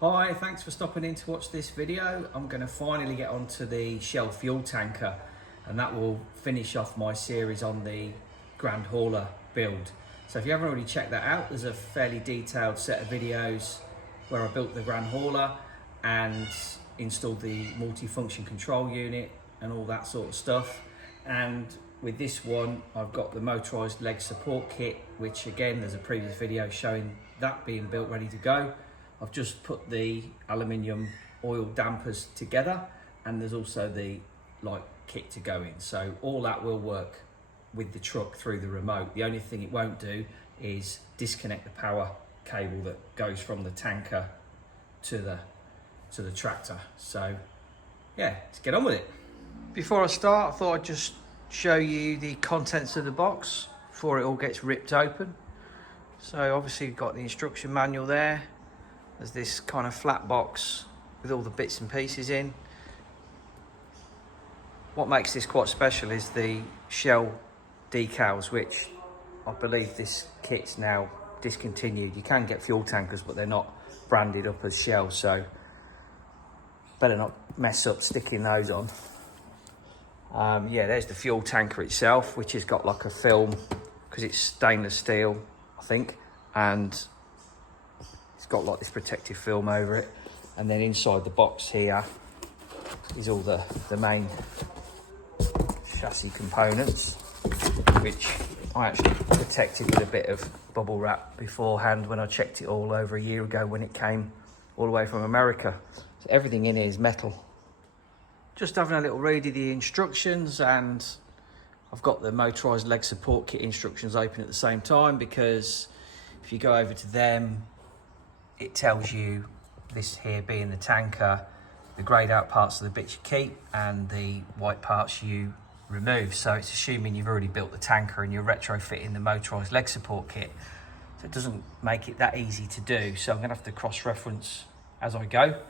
Hi, thanks for stopping in to watch this video. I'm going to finally get onto the Shell fuel tanker, and that will finish off my series on the Grand Hauler build. So if you haven't already checked that out, there's a fairly detailed set of videos where I built the Grand Hauler and installed the multi-function control unit and all that sort of stuff. And with this one, I've got the motorised leg support kit, which again, there's a previous video showing that being built ready to go. I've just put the aluminium oil dampers together, and there's also the light kit to go in. So all that will work with the truck through the remote. The only thing it won't do is disconnect the power cable that goes from the tanker to the tractor. So yeah, let's get on with it. Before I start, I thought I'd just show you the contents of the box before it all gets ripped open. So obviously you've got the instruction manual there. There's this kind of flat box with all the bits and pieces in. What makes this quite special is the Shell decals, which I believe this kit's now discontinued. You can get fuel tankers, but they're not branded up as Shell, so better not mess up sticking those on. Yeah, there's the fuel tanker itself, which has got like a film, because it's stainless steel, I think, and it's got like this protective film over it. And then inside the box here is all the main chassis components, which I actually protected with a bit of bubble wrap beforehand when I checked it all over a year ago when it came all the way from America. So everything in here is metal. Just having a little read of the instructions, and I've got the motorised leg support kit instructions open at the same time, because if you go over to them, it tells you, this here being the tanker, the greyed out parts of the bits you keep and the white parts you remove. So it's assuming you've already built the tanker and you're retrofitting the motorised leg support kit. So it doesn't make it that easy to do. So I'm gonna have to cross-reference as I go.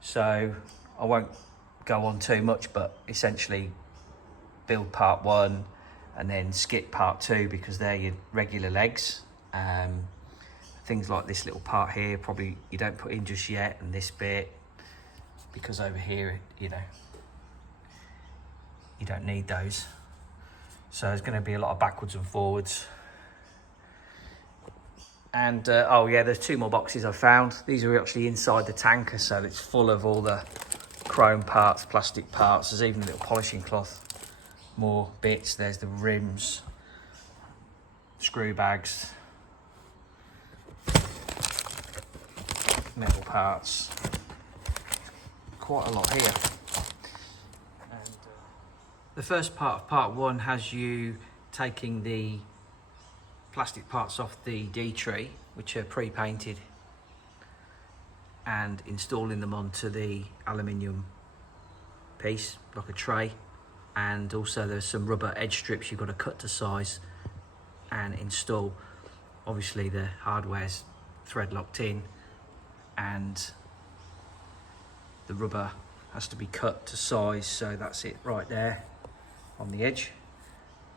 So I won't go on too much, but essentially build part one and then skip part two, because they're your regular legs. Things like this little part here, probably you don't put in just yet, and this bit, because over here, you know, you don't need those. So there's going to be a lot of backwards and forwards. And oh yeah, there's two more boxes I found. These are actually inside the tanker, so it's full of all the chrome parts, plastic parts. There's even a little polishing cloth, more bits. There's the rims, screw bags, metal parts, quite a lot here. And the first part of part one has you taking the plastic parts off the D-tree, which are pre-painted, and installing them onto the aluminium piece like a tray. And also there's some rubber edge strips you've got to cut to size and install. Obviously the hardware's thread locked in, and the rubber has to be cut to size, so that's it right there on the edge.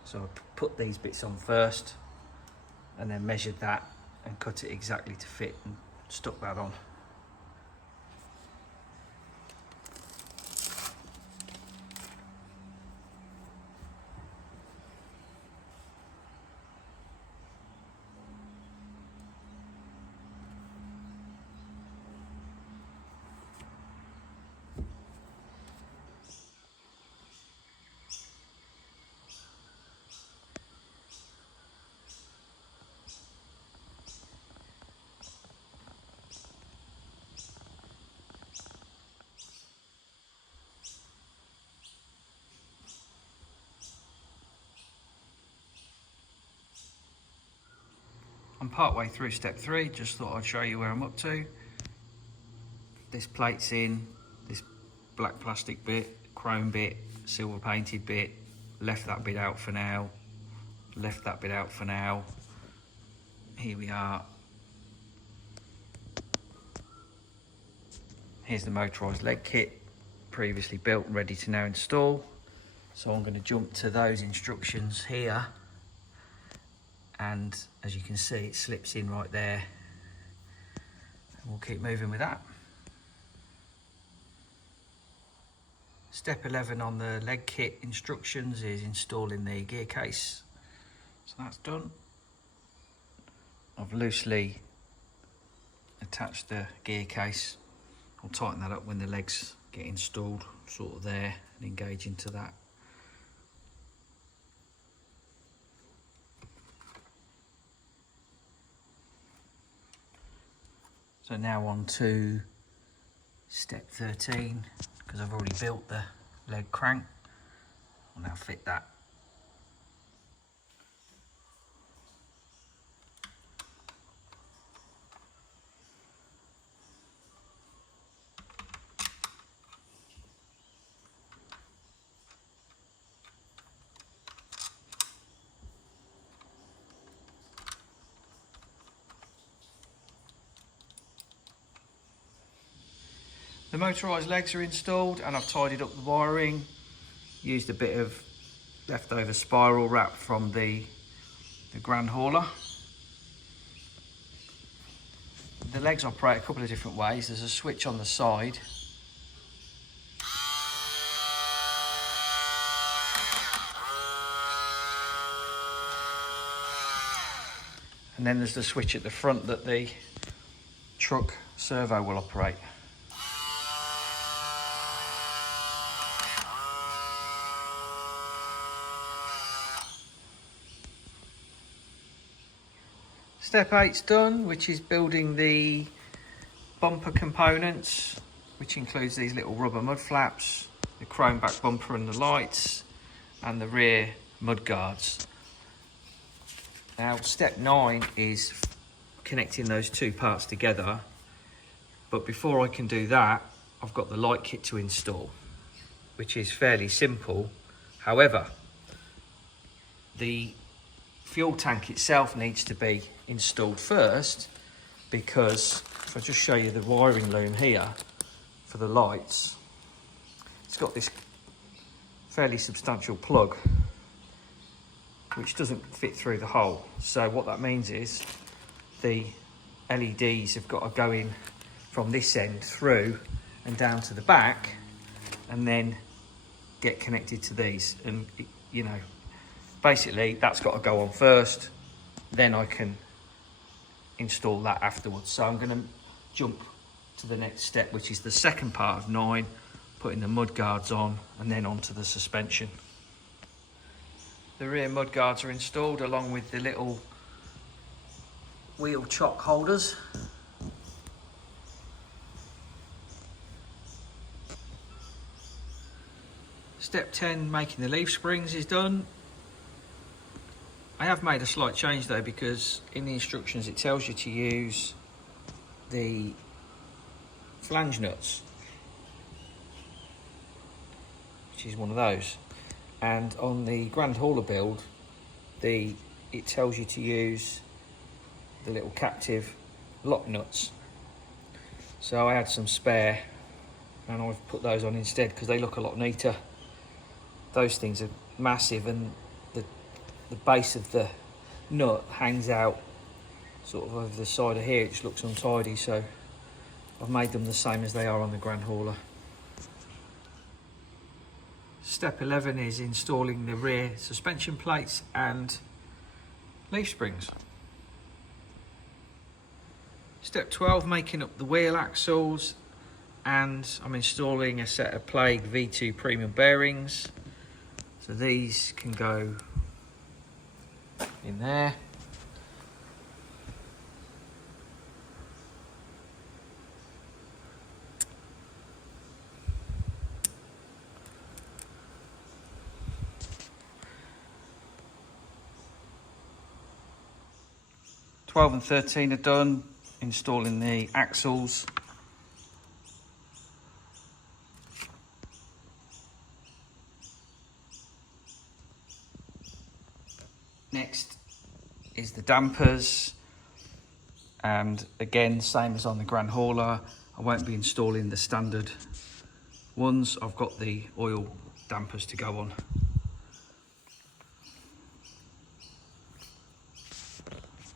So I put these bits on first and then measured that and cut it exactly to fit and stuck that on. I'm part way through step 3, just thought I'd show you where I'm up to. This plate's in, this black plastic bit, chrome bit, silver painted bit, left that bit out for now, left that bit out for now. Here we are. Here's the motorised leg kit, previously built and ready to now install. So I'm going to jump to those instructions here. And as you can see, it slips in right there. And we'll keep moving with that. Step 11 on the leg kit instructions is installing the gear case. So that's done. I've loosely attached the gear case. I'll tighten that up when the legs get installed, sort of there, and engage into that. So now on to step 13, because I've already built the leg crank. I'll now fit that. The motorised legs are installed and I've tidied up the wiring. Used a bit of leftover spiral wrap from the grand hauler. The legs operate a couple of different ways. There's a switch on the side. And then there's the switch at the front that the truck servo will operate. Step 8's done, which is building the bumper components, which includes these little rubber mud flaps, the chrome back bumper and the lights, and the rear mud guards. Now step 9 is connecting those two parts together, but before I can do that, I've got the light kit to install, which is fairly simple. However, the fuel tank itself needs to be installed first, because if I just show you the wiring loom here for the lights, it's got this fairly substantial plug which doesn't fit through the hole. So what that means is the LEDs have got to go in from this end through and down to the back, and then get connected to these. And you know, basically that's got to go on first, then I can install that afterwards. So I'm going to jump to the next step, which is the second part of 9, putting the mud guards on and then onto the suspension. The rear mud guards are installed along with the little wheel chock holders. Step 10, making the leaf springs, is done. I have made a slight change though, because in the instructions it tells you to use the flange nuts, which is one of those. And on the grand hauler build, it tells you to use the little captive lock nuts. So I had some spare and I've put those on instead because they look a lot neater. Those things are massive, and the base of the nut hangs out sort of over the side of here. It just looks untidy, so I've made them the same as they are on the grand hauler. Step 11 is installing the rear suspension plates and leaf springs. Step 12, making up the wheel axles, and I'm installing a set of Plague V2 premium bearings. So these can go in there. '12 and 13 are done, installing the axles. Next is the dampers, and again, same as on the grand hauler, I won't be installing the standard ones. I've got the oil dampers to go on.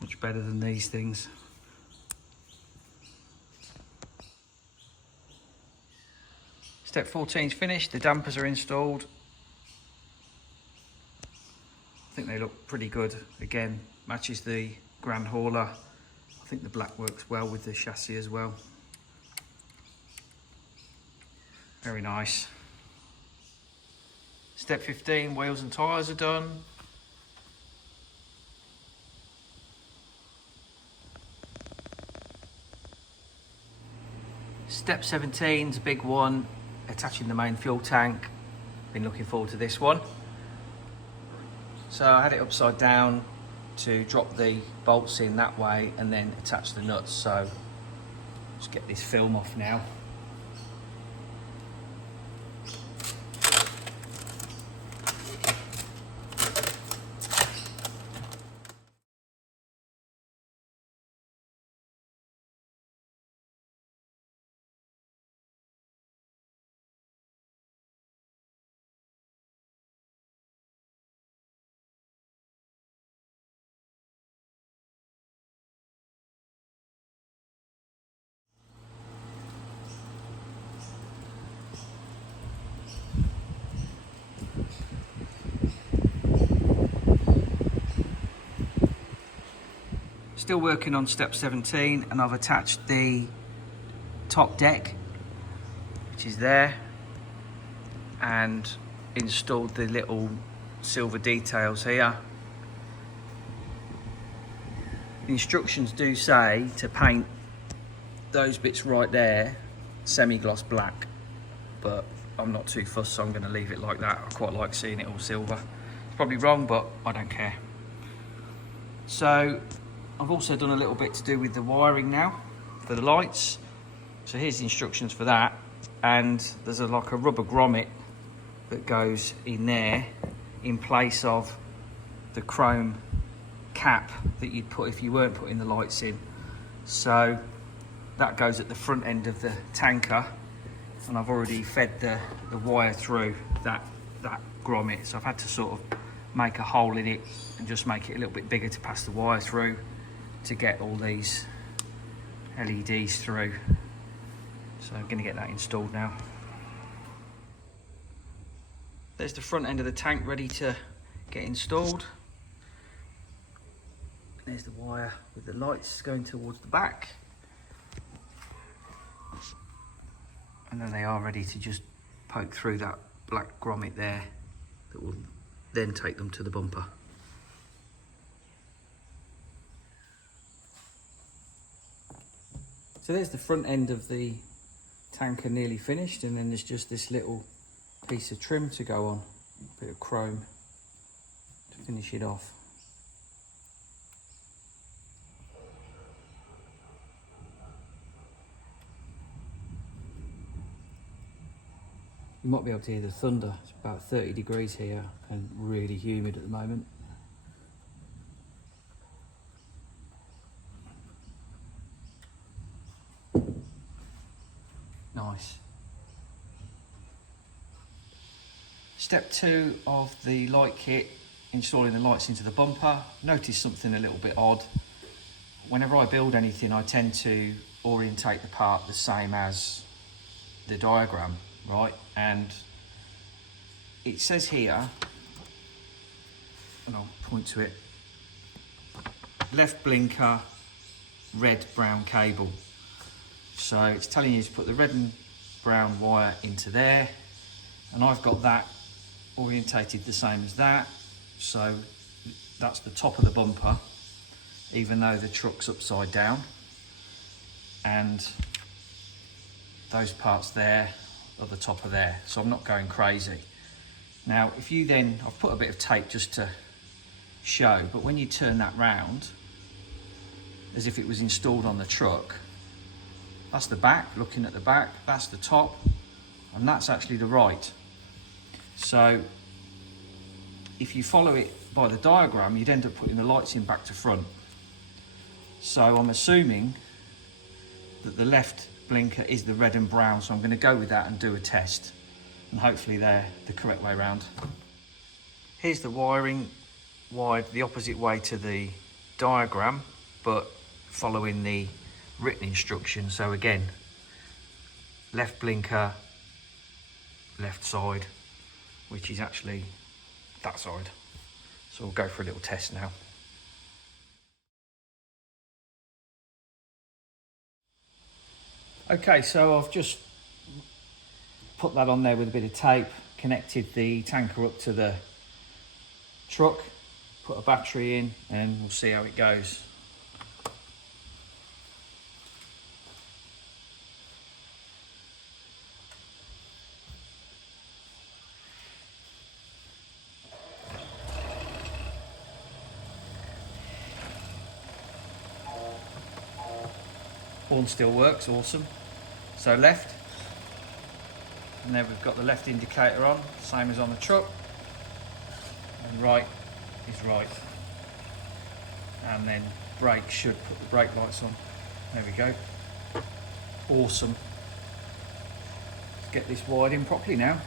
Much better than these things. Step 14 is finished, the dampers are installed. I think they look pretty good. Again, matches the Grand Hauler. I think the black works well with the chassis as well. Very nice. Step 15, wheels and tyres are done. Step 17 is a big one, attaching the main fuel tank. Been looking forward to this one. So I had it upside down to drop the bolts in that way and then attach the nuts. So let's get this film off now. Still working on step 17, and I've attached the top deck, which is there, and installed the little silver details here. The instructions do say to paint those bits right there semi-gloss black, but I'm not too fussed, so I'm going to leave it like that. I quite like seeing it all silver. It's probably wrong, but I don't care. So I've also done a little bit to do with the wiring now for the lights. So here's the instructions for that, and there's like a rubber grommet that goes in there in place of the chrome cap that you'd put if you weren't putting the lights in. So that goes at the front end of the tanker, and I've already fed the wire through that grommet, so I've had to sort of make a hole in it and just make it a little bit bigger to pass the wire through to get all these LEDs through. So I'm going to get that installed now. There's the front end of the tank ready to get installed. There's the wire with the lights going towards the back. And then they are ready to just poke through that black grommet there that will then take them to the bumper. So there's the front end of the tanker nearly finished, and then there's just this little piece of trim to go on, a bit of chrome to finish it off. You might be able to hear the thunder. It's about 30 degrees here and really humid at the moment. Nice. Step 2 of the light kit, installing the lights into the bumper. Notice something a little bit odd. Whenever I build anything, I tend to orientate the part the same as the diagram, right? And it says here, and I'll point to it, left blinker, red brown cable. So it's telling you to put the red and brown wire into there, and I've got that orientated the same as that. So that's the top of the bumper, even though the truck's upside down, and those parts there are the top of there, so I'm not going crazy. Now if you then, I've put a bit of tape just to show, but when you turn that round as if it was installed on the truck, that's the back, looking at the back, that's the top, and that's actually the right. So if you follow it by the diagram, you'd end up putting the lights in back to front. So I'm assuming that the left blinker is the red and brown, so I'm going to go with that and do a test, and hopefully they're the correct way around. Here's the wiring, wired the opposite way to the diagram, but following the written instructions. So again, left blinker, left side, which is actually that side. So we'll go for a little test now. Okay, so I've just put that on there with a bit of tape, connected the tanker up to the truck, put a battery in, and we'll see how it goes. Horn still works, awesome. So left, and then we've got the left indicator on, same as on the truck, and right is right. And then brake should put the brake lights on. There we go. Awesome. Let's get this wired in properly now.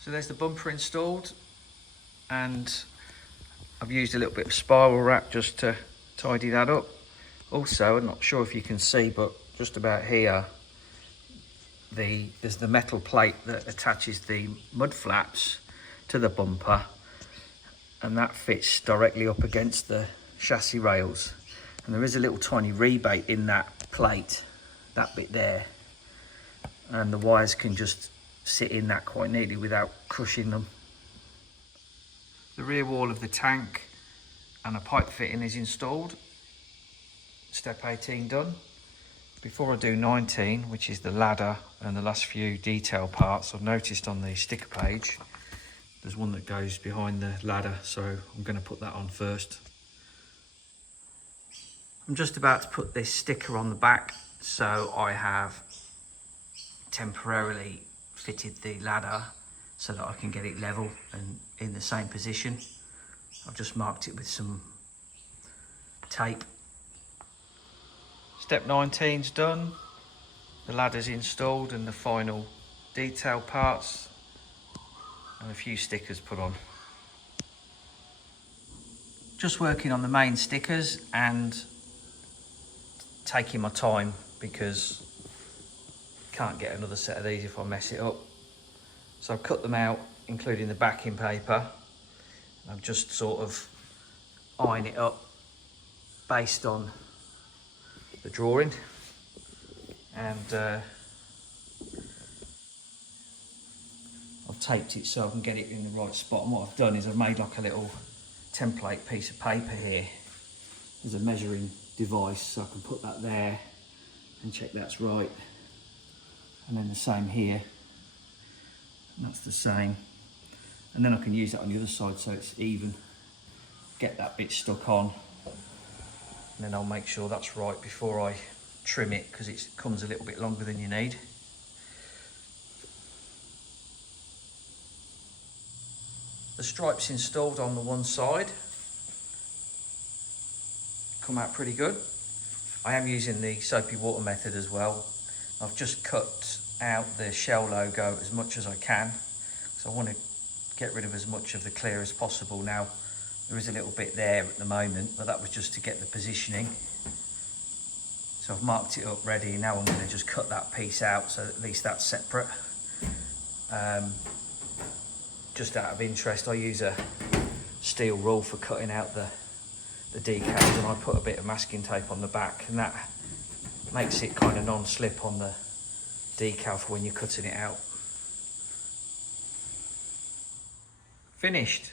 So there's the bumper installed, and I've used a little bit of spiral wrap just to tidy that up. Also, I'm not sure if you can see, but just about here, there's the metal plate that attaches the mud flaps to the bumper, and that fits directly up against the chassis rails. And there is a little tiny rebate in that plate, that bit there, and the wires can just sit in that quite neatly without crushing them. The rear wall of the tank and a pipe fitting is installed. Step 18 done. Before I do 19, which is the ladder and the last few detail parts, I've noticed on the sticker page there's one that goes behind the ladder, so I'm going to put that on first. I'm just about to put this sticker on the back, so I have temporarily fitted the ladder so that I can get it level and in the same position. I've just marked it with some tape. Step 19's done, the ladder's installed and the final detail parts and a few stickers put on. Just working on the main stickers and taking my time because can't get another set of these if I mess it up. So I've cut them out, including the backing paper. I'm just sort of eyeing it up based on the drawing, and I've taped it so I can get it in the right spot. And what I've done is I've made like a little template piece of paper here as a measuring device, so I can put that there and check that's right. And then the same here, and that's the same. And then I can use that on the other side so it's even. Get that bit stuck on, and then I'll make sure that's right before I trim it, because it comes a little bit longer than you need. The stripes installed on the one side come out pretty good. I am using the soapy water method as well. I've just cut out the shell logo as much as I can, so I want to get rid of as much of the clear as possible. Now there is a little bit there at the moment, but that was just to get the positioning. So I've marked it up ready. Now I'm going to just cut that piece out so at least that's separate. Just out of interest, I use a steel rule for cutting out the decals, and I put a bit of masking tape on the back, and that makes it kind of non-slip on the decal for when you're cutting it out. Finished.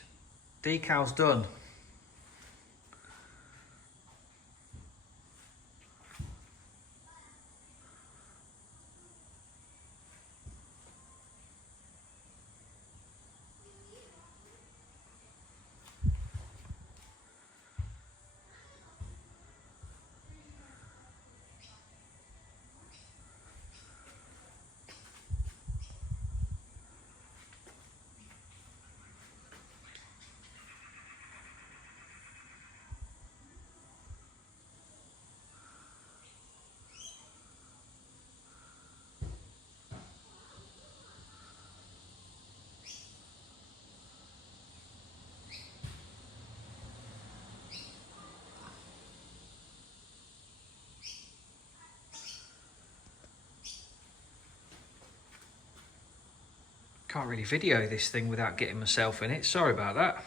Decals done. Can't really video this thing without getting myself in it. Sorry about that.